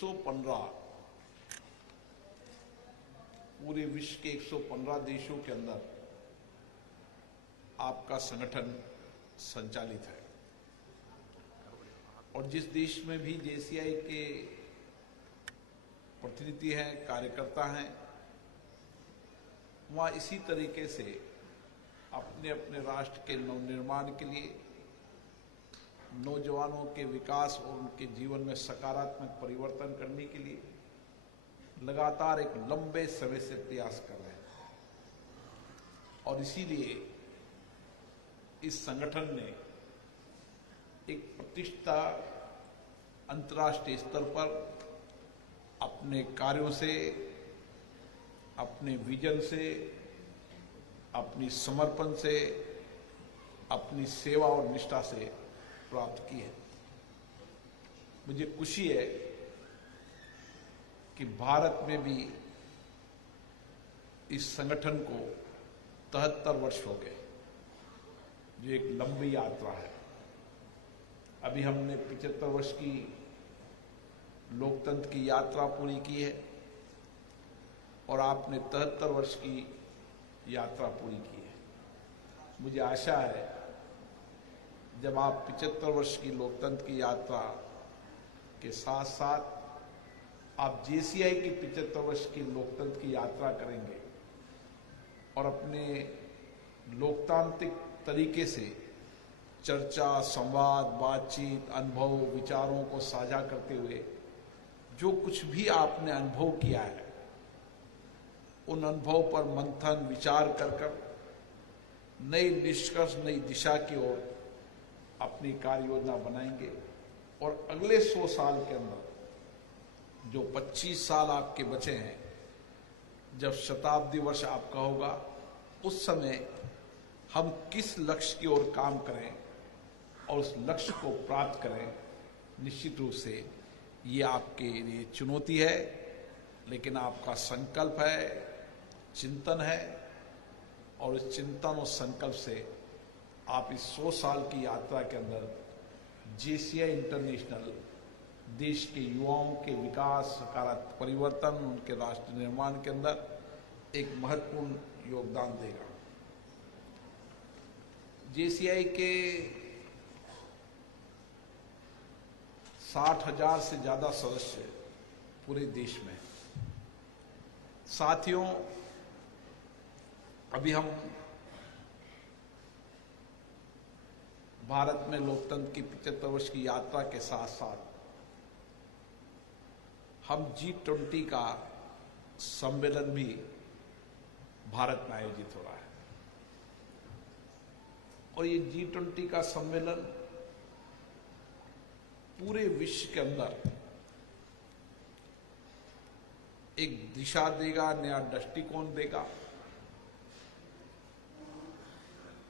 115 पूरे विश्व के 115 देशों के अंदर आपका संगठन संचालित है और जिस देश में भी जेसीआई के प्रतिनिधि हैं, कार्यकर्ता हैं, वहाँ इसी तरीके से अपने अपने राष्ट्र के नवनिर्माण के लिए, नौजवानों के विकास और उनके जीवन में सकारात्मक परिवर्तन करने के लिए लगातार एक लंबे समय से प्रयास कर रहे हैं। और इसीलिए इस संगठन ने एक प्रतिष्ठा अंतर्राष्ट्रीय स्तर पर अपने कार्यों से, अपने विजन से, अपनी समर्पण से, अपनी सेवा और निष्ठा से प्राप्त की है। मुझे खुशी है कि भारत में भी इस संगठन को 73 वर्ष हो गए, जो एक लंबी यात्रा है। अभी हमने 75 वर्ष की लोकतंत्र की यात्रा पूरी की है और आपने 73 वर्ष की यात्रा पूरी की है। मुझे आशा है जब आप 75 वर्ष की लोकतंत्र की यात्रा के साथ साथ आप जेसीआई की 75 वर्ष की लोकतंत्र की यात्रा करेंगे और अपने लोकतांत्रिक तरीके से चर्चा, संवाद, बातचीत, अनुभव, विचारों को साझा करते हुए जो कुछ भी आपने अनुभव किया है, उन अनुभव पर मंथन, विचार कर नई निष्कर्ष, नई दिशा की ओर अपनी कार्य योजना बनाएंगे और अगले 100 साल के अंदर जो 25 साल आपके बचे हैं, जब शताब्दी वर्ष आपका होगा, उस समय हम किस लक्ष्य की ओर काम करें और उस लक्ष्य को प्राप्त करें, निश्चित रूप से ये आपके लिए चुनौती है, लेकिन आपका संकल्प है, चिंतन है और इस चिंतन और संकल्प से आप इस 100 साल की यात्रा के अंदर जेसीआई इंटरनेशनल देश के युवाओं के विकास, सकारात्मक परिवर्तन, उनके राष्ट्र निर्माण के अंदर एक महत्वपूर्ण योगदान देगा। जेसीआई के 60,000 से ज्यादा सदस्य पूरे देश में। साथियों, अभी हम भारत में लोकतंत्र की 75 वर्ष की यात्रा के साथ साथ हम G20 का सम्मेलन भी भारत में आयोजित हो रहा है और ये G20 का सम्मेलन पूरे विश्व के अंदर एक दिशा देगा, नया दृष्टिकोण देगा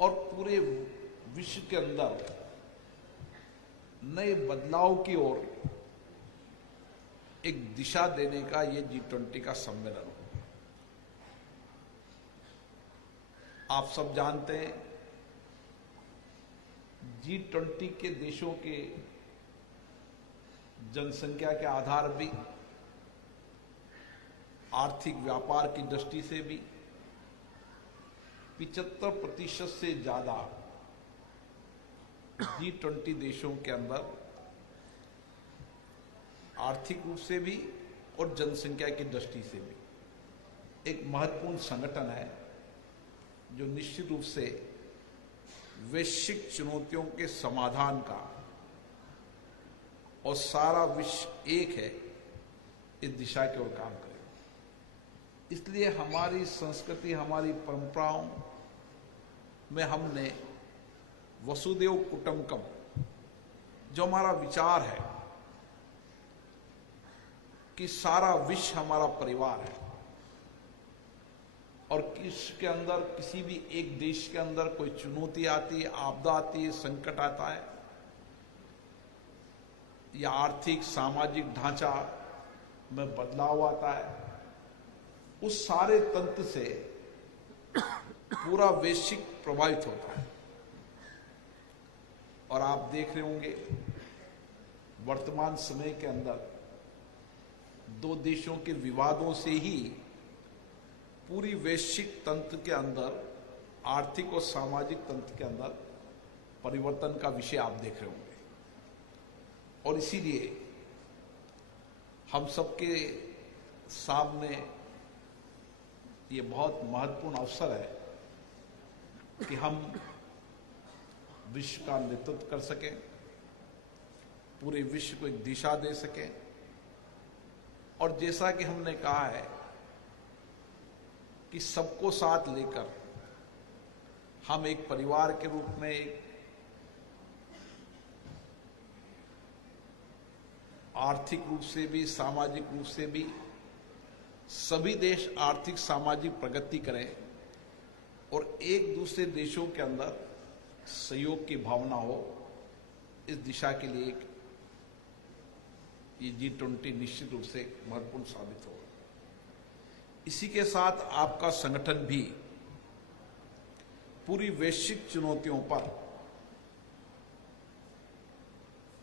और पूरे विश्व के अंदर नए बदलाव की ओर एक दिशा देने का ये G20 का सम्मेलन होगा। आप सब जानते हैं G20 के देशों के जनसंख्या के आधार भी, आर्थिक व्यापार की दृष्टि से भी 75% से ज्यादा G20 देशों के अंदर आर्थिक रूप से भी और जनसंख्या की दृष्टि से भी एक महत्वपूर्ण संगठन है, जो निश्चित रूप से वैश्विक चुनौतियों के समाधान का, और सारा विश्व एक है, इस दिशा की ओर काम करेगा। इसलिए हमारी संस्कृति, हमारी परंपराओं में हमने वसुदेव कुटुंबकम, जो हमारा विचार है कि सारा विश्व हमारा परिवार है और इसके अंदर किसी भी एक देश के अंदर कोई चुनौती आती है, आपदा आती है, संकट आता है या आर्थिक सामाजिक ढांचा में बदलाव आता है, उस सारे तंत्र से पूरा वैश्विक प्रभावित होता है। और आप देख रहे होंगे वर्तमान समय के अंदर दो देशों के विवादों से ही पूरी वैश्विक तंत्र के अंदर, आर्थिक और सामाजिक तंत्र के अंदर परिवर्तन का विषय आप देख रहे होंगे। और इसीलिए हम सबके सामने ये बहुत महत्वपूर्ण अवसर है कि हम विश्व का नेतृत्व कर सकें, पूरे विश्व को एक दिशा दे सकें। और जैसा कि हमने कहा है कि सबको साथ लेकर हम एक परिवार के रूप में, एक आर्थिक रूप से भी, सामाजिक रूप से भी सभी देश आर्थिक सामाजिक प्रगति करें और एक दूसरे देशों के अंदर सहयोग की भावना हो, इस दिशा के लिए ये G20 निश्चित रूप से महत्वपूर्ण साबित होगा। इसी के साथ आपका संगठन भी पूरी वैश्विक चुनौतियों पर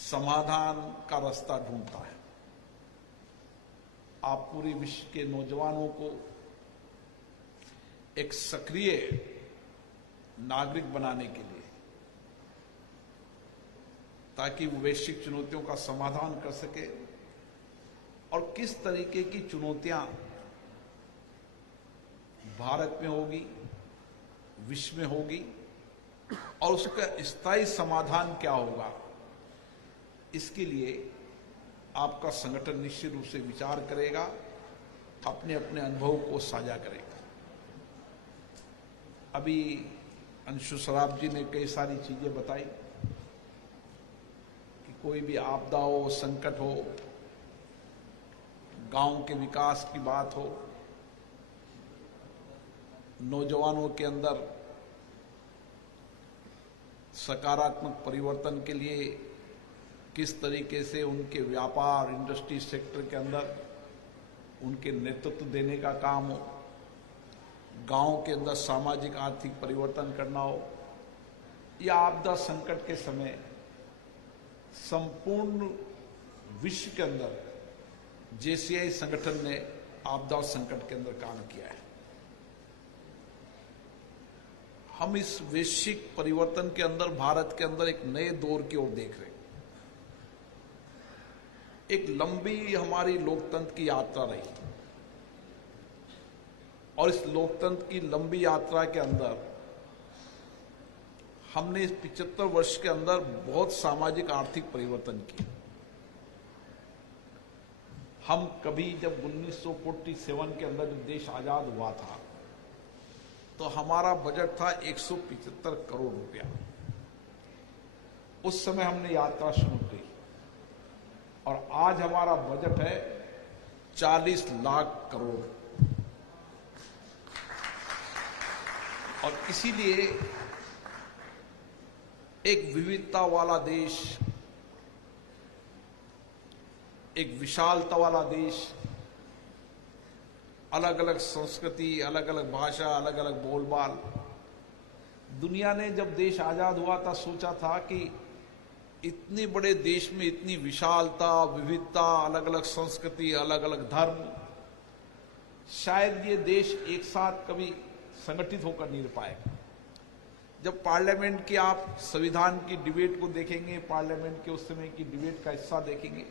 समाधान का रास्ता ढूंढता है। आप पूरे विश्व के नौजवानों को एक सक्रिय नागरिक बनाने के लिए, ताकि वो वैश्विक चुनौतियों का समाधान कर सके और किस तरीके की चुनौतियां भारत में होगी, विश्व में होगी और उसका स्थायी समाधान क्या होगा, इसके लिए आपका संगठन निश्चित रूप से विचार करेगा, अपने अपने अनुभव को साझा करेगा। अभी अंशु सराफ जी ने कई सारी चीजें बताई कि कोई भी आपदा हो, संकट हो, गांव के विकास की बात हो, नौजवानों के अंदर सकारात्मक परिवर्तन के लिए किस तरीके से उनके व्यापार, इंडस्ट्री सेक्टर के अंदर उनके नेतृत्व देने का काम हो, गांव के अंदर सामाजिक आर्थिक परिवर्तन करना हो, या आपदा संकट के समय संपूर्ण विश्व के अंदर JCI संगठन ने आपदा संकट के अंदर काम किया है। हम इस वैश्विक परिवर्तन के अंदर, भारत के अंदर एक नए दौर की ओर देख रहे हैं। एक लंबी हमारी लोकतंत्र की यात्रा रही और इस लोकतंत्र की लंबी यात्रा के अंदर हमने इस 75 वर्ष के अंदर बहुत सामाजिक आर्थिक परिवर्तन किए। हम कभी जब 1947 के अंदर जब देश आजाद हुआ था तो हमारा बजट था 175 करोड़ रुपया। उस समय हमने यात्रा शुरू की और आज हमारा बजट है 40 लाख करोड़। और इसीलिए एक विविधता वाला देश, एक विशालता वाला देश, अलग अलग संस्कृति, अलग अलग भाषा, अलग अलग बोलबाल। दुनिया ने जब देश आजाद हुआ था सोचा था कि इतने बड़े देश में इतनी विशालता, विविधता, अलग अलग संस्कृति, अलग अलग धर्म, शायद ये देश एक साथ कभी संगठित होकर नहीं रह पाएगा। जब पार्लियामेंट की आप संविधान की डिबेट को देखेंगे, पार्लियामेंट के उस समय की डिबेट का हिस्सा देखेंगे,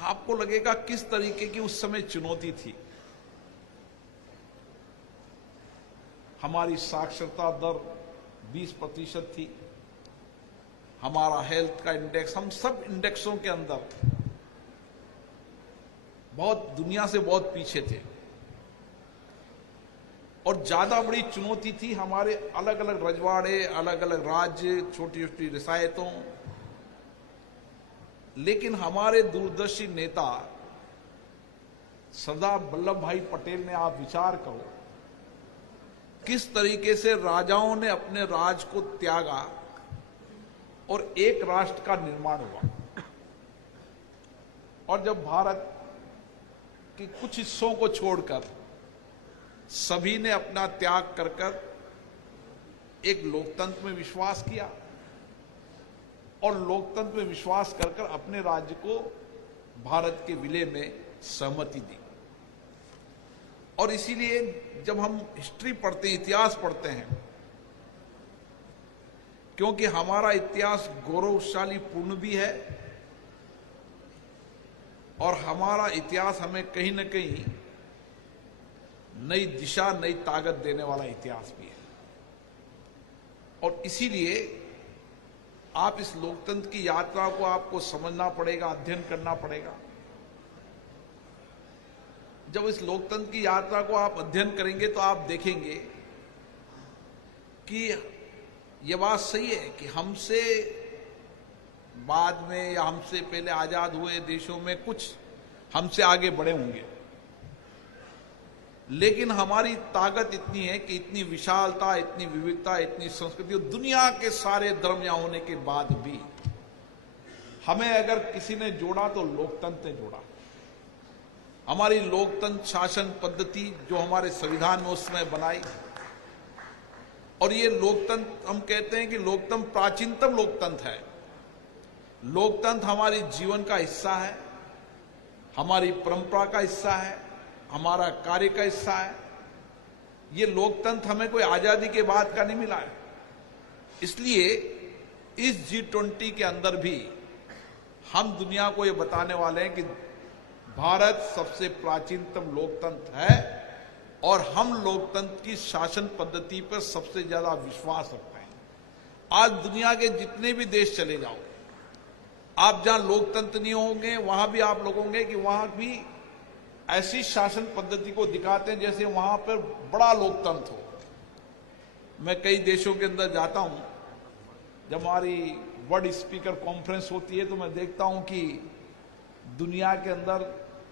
आपको लगेगा किस तरीके की उस समय चुनौती थी। हमारी साक्षरता दर 20% थी, हमारा हेल्थ का इंडेक्स, हम सब इंडेक्सों के अंदर बहुत दुनिया से बहुत पीछे थे। और ज्यादा बड़ी चुनौती थी हमारे अलग अलग रजवाड़े, अलग अलग राज्य, छोटी छोटी रियासतों। लेकिन हमारे दूरदर्शी नेता सरदार वल्लभ भाई पटेल ने, आप विचार करो किस तरीके से राजाओं ने अपने राज को त्यागा और एक राष्ट्र का निर्माण हुआ। और जब भारत के कुछ हिस्सों को छोड़कर सभी ने अपना त्याग कर कर एक लोकतंत्र में विश्वास किया और लोकतंत्र में विश्वास कर कर अपने राज्य को भारत के विलय में सहमति दी। और इसीलिए जब हम हिस्ट्री पढ़ते हैं, इतिहास पढ़ते हैं, क्योंकि हमारा इतिहास गौरवशाली पूर्ण भी है और हमारा इतिहास हमें कहीं न कहीं नई दिशा, नई ताकत देने वाला इतिहास भी है। और इसीलिए आप इस लोकतंत्र की यात्रा को आपको समझना पड़ेगा, अध्ययन करना पड़ेगा। जब इस लोकतंत्र की यात्रा को आप अध्ययन करेंगे तो आप देखेंगे कि यह बात सही है कि हमसे बाद में या हमसे पहले आजाद हुए देशों में कुछ हमसे आगे बढ़े होंगे, लेकिन हमारी ताकत इतनी है कि इतनी विशालता, इतनी विविधता, इतनी संस्कृति, दुनिया के सारे धर्म यहाँ होने के बाद भी हमें अगर किसी ने जोड़ा तो लोकतंत्र ने जोड़ा। हमारी लोकतंत्र शासन पद्धति जो हमारे संविधान में उस समय बनाई, और ये लोकतंत्र हम कहते हैं कि लोकतंत्र प्राचीनतम लोकतंत्र है। लोकतंत्र हमारे जीवन का हिस्सा है, हमारी परंपरा का हिस्सा है, हमारा कार्य का हिस्सा है। ये लोकतंत्र हमें कोई आजादी के बाद का नहीं मिला है। इसलिए इस G20 के अंदर भी हम दुनिया को ये बताने वाले हैं कि भारत सबसे प्राचीनतम लोकतंत्र है और हम लोकतंत्र की शासन पद्धति पर सबसे ज्यादा विश्वास रखते हैं। आज दुनिया के जितने भी देश चले जाओ, आप जहां लोकतंत्र नहीं होंगे वहां भी आप लोग होंगे कि वहां भी ऐसी शासन पद्धति को दिखाते हैं जैसे वहां पर बड़ा लोकतंत्र हो। मैं कई देशों के अंदर जाता हूं, जब हमारी वर्ल्ड स्पीकर कॉन्फ्रेंस होती है तो मैं देखता हूं कि दुनिया के अंदर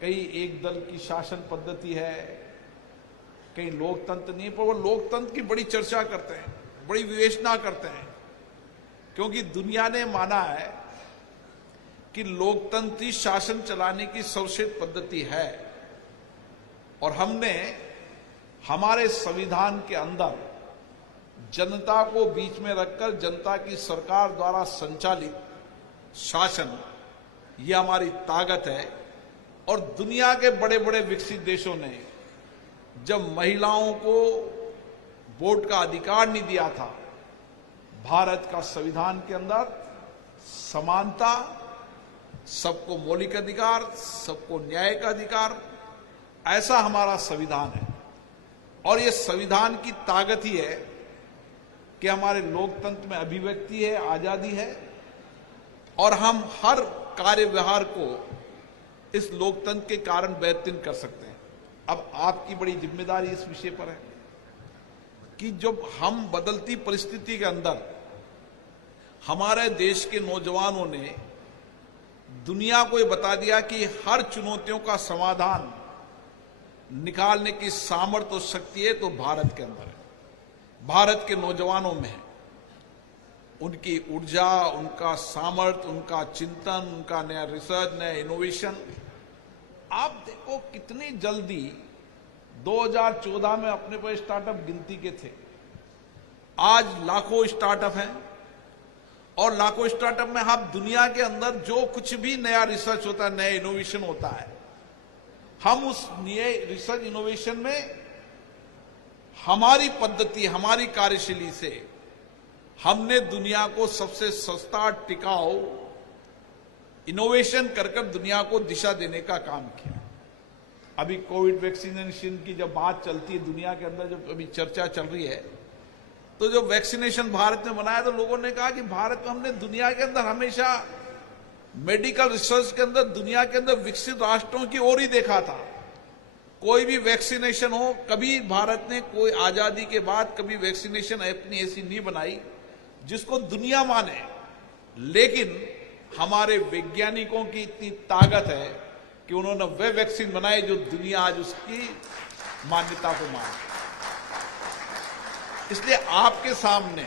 कई एक दल की शासन पद्धति है, कहीं लोकतंत्र नहीं, पर वो लोकतंत्र की बड़ी चर्चा करते हैं, बड़ी विवेचना करते हैं, क्योंकि दुनिया ने माना है कि लोकतंत्री शासन चलाने की सर्वश्रेष्ठ पद्धति है। और हमने हमारे संविधान के अंदर जनता को बीच में रखकर जनता की सरकार द्वारा संचालित शासन, ये हमारी ताकत है। और दुनिया के बड़े बड़े विकसित देशों ने जब महिलाओं को वोट का अधिकार नहीं दिया था, भारत का संविधान के अंदर समानता, सबको मौलिक अधिकार, सबको न्याय का अधिकार, ऐसा हमारा संविधान है। और ये संविधान की ताकत ही है कि हमारे लोकतंत्र में अभिव्यक्ति है, आजादी है, और हम हर कार्य व्यवहार को इस लोकतंत्र के कारण बेहतरीन कर सकते हैं। अब आपकी बड़ी जिम्मेदारी इस विषय पर है कि जब हम बदलती परिस्थिति के अंदर हमारे देश के नौजवानों ने दुनिया को ये बता दिया कि हर चुनौतियों का समाधान निकालने की सामर्थ्य और शक्ति है तो भारत के अंदर है, भारत के नौजवानों में है। उनकी ऊर्जा, उनका सामर्थ्य, उनका चिंतन, उनका नया रिसर्च, नया इनोवेशन। आप देखो कितनी जल्दी 2014 में अपने पर स्टार्टअप गिनती के थे, आज लाखों स्टार्टअप हैं। और लाखों स्टार्टअप में हम दुनिया के अंदर जो कुछ भी नया रिसर्च होता है, नया इनोवेशन होता है, हम उस नए रिसर्च इनोवेशन में हमारी पद्धति, हमारी कार्यशैली से हमने दुनिया को सबसे सस्ता, टिकाऊ इनोवेशन कर दुनिया को दिशा देने का काम किया। अभी कोविड वैक्सीनेशन की जब बात चलती है दुनिया के अंदर, जब अभी चर्चा चल रही है, तो जो वैक्सीनेशन भारत में बनाया तो लोगों ने कहा कि भारत में हमने दुनिया के अंदर हमेशा मेडिकल रिसर्च के अंदर दुनिया के अंदर विकसित राष्ट्रों की ओर ही देखा था। कोई भी वैक्सीनेशन हो, कभी भारत ने कोई आजादी के बाद कभी वैक्सीनेशन अपनी ऐसी नहीं बनाई जिसको दुनिया माने। लेकिन हमारे वैज्ञानिकों की इतनी ताकत है कि उन्होंने वे वैक्सीन बनाए जो दुनिया आज उसकी मान्यता को माने। इसलिए आपके सामने,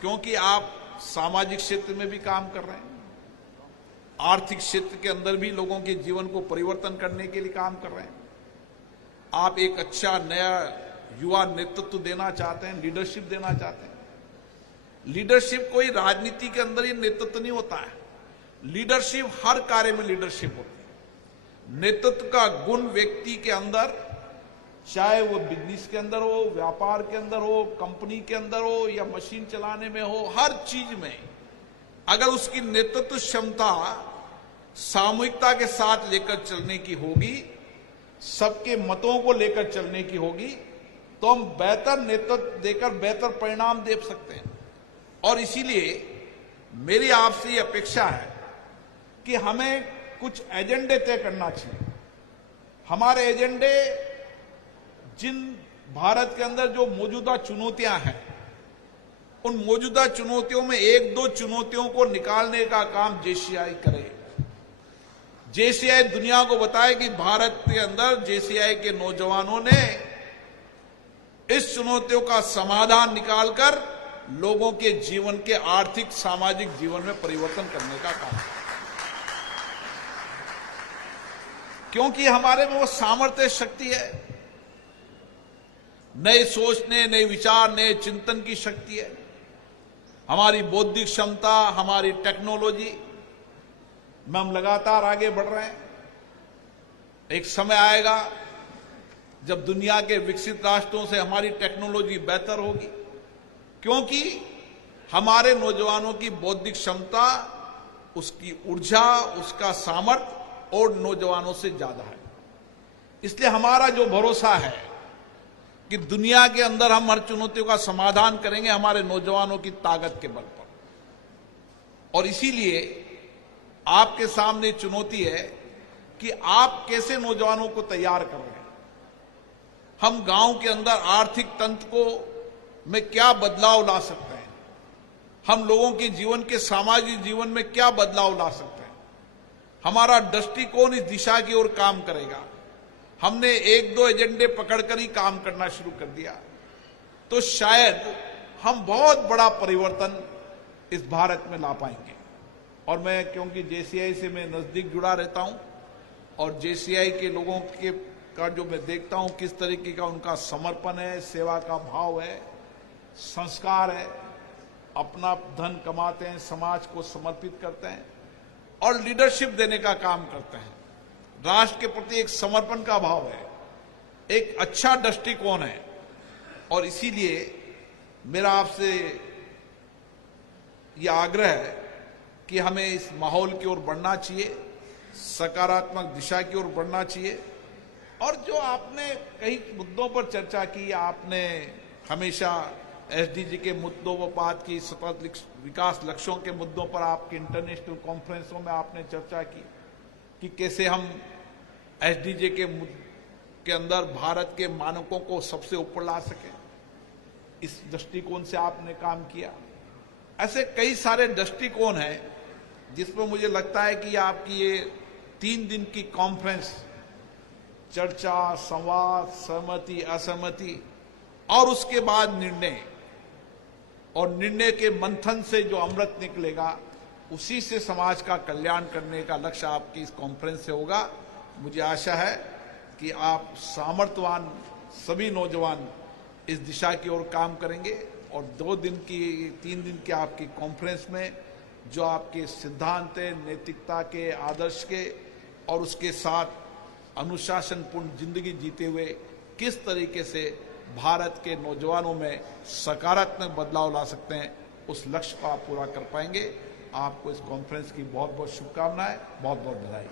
क्योंकि आप सामाजिक क्षेत्र में भी काम कर रहे हैं, आर्थिक क्षेत्र के अंदर भी लोगों के जीवन को परिवर्तन करने के लिए काम कर रहे हैं, आप एक अच्छा नया युवा नेतृत्व देना चाहते हैं, लीडरशिप देना चाहते हैं। लीडरशिप कोई राजनीति के अंदर ही नेतृत्व नहीं होता है, लीडरशिप हर कार्य में लीडरशिप होती है। नेतृत्व का गुण व्यक्ति के अंदर, चाहे वो बिजनेस के अंदर हो, व्यापार के अंदर हो, कंपनी के अंदर हो, या मशीन चलाने में हो, हर चीज में अगर उसकी नेतृत्व क्षमता सामूहिकता के साथ लेकर चलने की होगी, सबके मतों को लेकर चलने की होगी, तो हम बेहतर नेतृत्व देकर बेहतर परिणाम दे सकते हैं। और इसीलिए मेरी आपसे ये अपेक्षा है कि हमें कुछ एजेंडे तय करना चाहिए। हमारे एजेंडे, जिन भारत के अंदर जो मौजूदा चुनौतियां हैं, उन मौजूदा चुनौतियों में एक दो चुनौतियों को निकालने का काम जेसीआई करे। जेसीआई दुनिया को बताए कि भारत के अंदर जेसीआई के नौजवानों ने इस चुनौतियों का समाधान निकालकर लोगों के जीवन के आर्थिक सामाजिक जीवन में परिवर्तन करने का काम किया। क्योंकि हमारे में वो सामर्थ्य शक्ति है, नए सोचने, नए विचार, नए चिंतन की शक्ति है, हमारी बौद्धिक क्षमता, हमारी टेक्नोलॉजी में हम लगातार आगे बढ़ रहे हैं। एक समय आएगा जब दुनिया के विकसित राष्ट्रों से हमारी टेक्नोलॉजी बेहतर होगी, क्योंकि हमारे नौजवानों की बौद्धिक क्षमता, उसकी ऊर्जा, उसका सामर्थ्य और नौजवानों से ज्यादा है। इसलिए हमारा जो भरोसा है कि दुनिया के अंदर हम हर चुनौतियों का समाधान करेंगे हमारे नौजवानों की ताकत के बल पर। और इसीलिए आपके सामने चुनौती है कि आप कैसे नौजवानों को तैयार कर रहे हैं। हम गांव के अंदर आर्थिक तंत्र को में क्या बदलाव ला सकते हैं, हम लोगों के जीवन के सामाजिक जीवन में क्या बदलाव ला सकते हैं, हमारा दृष्टिकोण इस दिशा की ओर काम करेगा। हमने एक दो एजेंडे पकड़कर ही काम करना शुरू कर दिया तो शायद हम बहुत बड़ा परिवर्तन इस भारत में ला पाएंगे। और मैं, क्योंकि जेसीआई से मैं नजदीक जुड़ा रहता हूं और जेसीआई के लोगों के का जो मैं देखता हूं किस तरीके का उनका समर्पण है, सेवा का भाव है, संस्कार है, अपना धन कमाते हैं, समाज को समर्पित करते हैं और लीडरशिप देने का काम करते हैं। राष्ट्र के प्रति एक समर्पण का भाव है, एक अच्छा दृष्टिकोण है। और इसीलिए मेरा आपसे यह आग्रह है कि हमें इस माहौल की ओर बढ़ना चाहिए, सकारात्मक दिशा की ओर बढ़ना चाहिए। और जो आपने कई मुद्दों पर चर्चा की, आपने हमेशा एसडीजी के मुद्दों पर बात की, सतत विकास लक्ष्यों के मुद्दों पर आपके इंटरनेशनल कॉन्फ्रेंसों में आपने चर्चा की कि कैसे हम एसडीजी के अंदर भारत के मानकों को सबसे ऊपर ला सकें। इस दृष्टिकोण से आपने काम किया। ऐसे कई सारे दृष्टिकोण हैं जिसमें मुझे लगता है कि आपकी ये 3 दिन की कॉन्फ्रेंस, चर्चा, संवाद, सहमति, असहमति और उसके बाद निर्णय, और निर्णय के मंथन से जो अमृत निकलेगा उसी से समाज का कल्याण करने का लक्ष्य आपकी इस कॉन्फ्रेंस से होगा। मुझे आशा है कि आप सामर्थ्यवान सभी नौजवान इस दिशा की ओर काम करेंगे और 3 दिन की आपकी कॉन्फ्रेंस में जो आपके सिद्धांत है, नैतिकता के, आदर्श के और उसके साथ अनुशासनपूर्ण जिंदगी जीते हुए किस तरीके से भारत के नौजवानों में सकारात्मक बदलाव ला सकते हैं, उस लक्ष्य को आप पूरा कर पाएंगे। आपको इस कॉन्फ्रेंस की बहुत बहुत शुभकामनाएं, बहुत बहुत बधाई।